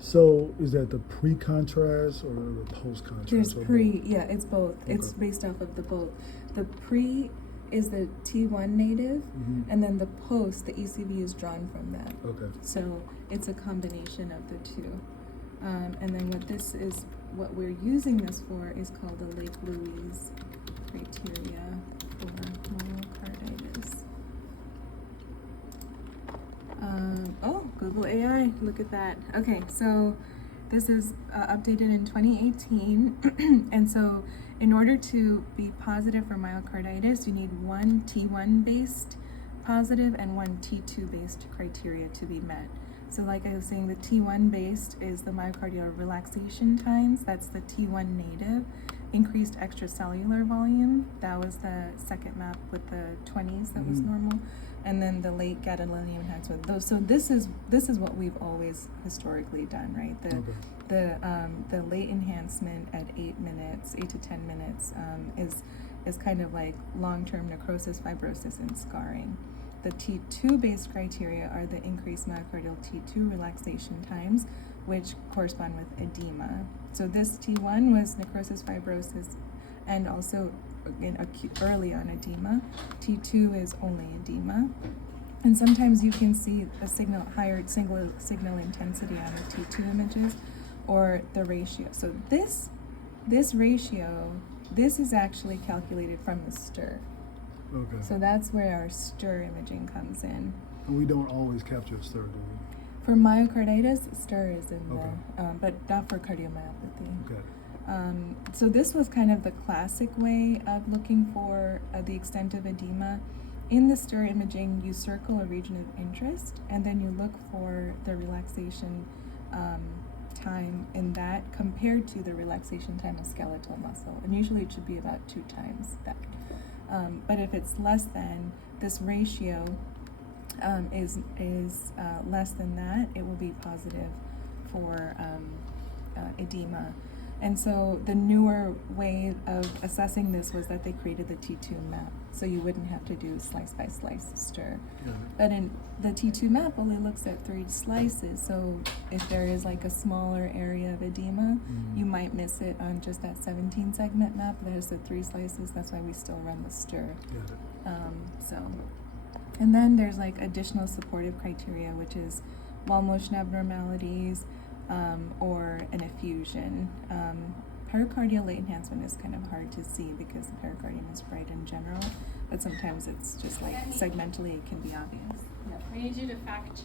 So is that the pre-contrast or the post-contrast? There's or pre, both? yeah, it's both. It's Okay. based off of the both. The pre is the T1 native, Mhm. and then the post, the ECV is drawn from that. Okay. So it's a combination of the two. And then what we're using this for is called the Lake Louise criteria for myocarditis. Oh, Google AI, look at that. Okay, so this is updated in 2018. And so in order to be positive for myocarditis, you need one T1 based positive and one T2 based criteria to be met. So like I was saying, the T1 based is the myocardial relaxation times. That's the T1 native. Increased extracellular volume. That was the second map with the 20s that was normal. And then the late gadolinium enhancement. So this is what we've always historically done, right? The late enhancement at 8 to 10 minutes is kind of like long-term necrosis, fibrosis, and scarring. The T2 based criteria are the increased myocardial T2 relaxation times, which correspond with edema. So this T1 was necrosis, fibrosis, and also early on edema. T2 is only edema. And sometimes you can see a higher signal intensity on the T2 images or the ratio. So this ratio, this is actually calculated from the STIR. Okay. So that's where our STIR imaging comes in. And we don't always capture a stir, do we? For myocarditis, STIR is in Okay. there, but not for cardiomyopathy. Okay. So this was kind of the classic way of looking for the extent of edema. In the STIR imaging, you circle a region of interest, and then you look for the relaxation time in that compared to the relaxation time of skeletal muscle. And usually it should be about 2 times that. But if it's less than, this ratio is less than that, it will be positive for edema. And so the newer way of assessing this was that they created the T2 map, so you wouldn't have to do slice by slice STIR. Yeah. But in the T2 map only looks at 3 slices, so if there is like a smaller area of edema, you might miss it on just that 17 segment map that has the 3 slices. That's why we still run the STIR. Got it. And then there's like additional supportive criteria, which is wall motion abnormalities, or an effusion. Pericardial late enhancement is kind of hard to see because the pericardium is bright in general, but sometimes it's just like segmentally it can be obvious. I need you to fact